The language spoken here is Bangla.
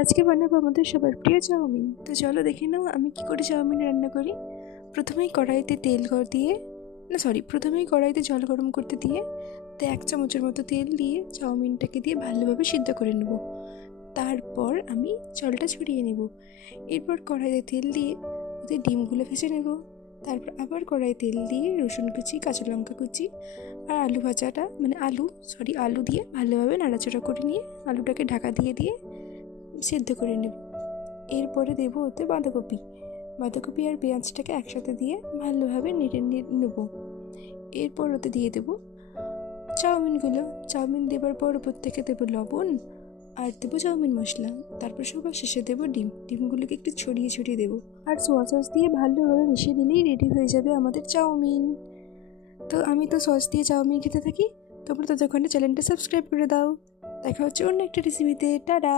আজকে বানাবো আমাদের সবার প্রিয় চাউমিন। তো চলো দেখে নাও আমি কি করে চাউমিন রান্না করি। প্রথমেই কড়াইতে জল গরম করতে দিয়ে 1 চামচের মতো তেল দিয়ে চাউমিনটাকে দিয়ে ভালোভাবে সিদ্ধ করে নেব। তারপর আমি জলটা ছড়িয়ে নেব। এরপর কড়াইতে তেল দিয়ে ওতে ডিমগুলো ভেজে নেব। তারপর আবার কড়াইয়ে তেল দিয়ে রসুন কুচি, কাঁচা লঙ্কা কুচি আর আলু দিয়ে ভালোভাবে নাড়াচাড়া করে নিয়ে আলুটাকে ঢাকা দিয়ে দিয়ে সেদ্ধ করে নেব। এরপরে দেবো ওতে বাঁধাকপি আর পেঁয়াজটাকে একসাথে দিয়ে ভালোভাবে নেড়ে নেব। এরপর ওতে দিয়ে দেবো চাউমিন দেবার পর ওপর থেকে দেবো লবণ আর দেবো চাউমিন মশলা। তারপর সবার শেষে দেবো ডিমগুলোকে একটু ছড়িয়ে ছড়িয়ে দেবো আর সোয়া সস দিয়ে ভালোভাবে মিশিয়ে নিলেই রেডি হয়ে যাবে আমাদের চাউমিন। তো আমি তো সস দিয়ে চাউমিন খেতে থাকি, তোমরা ততক্ষণে চ্যানেলটা সাবস্ক্রাইব করে দাও। দেখা হচ্ছে অন্য একটা রেসিপিতে। টাটা।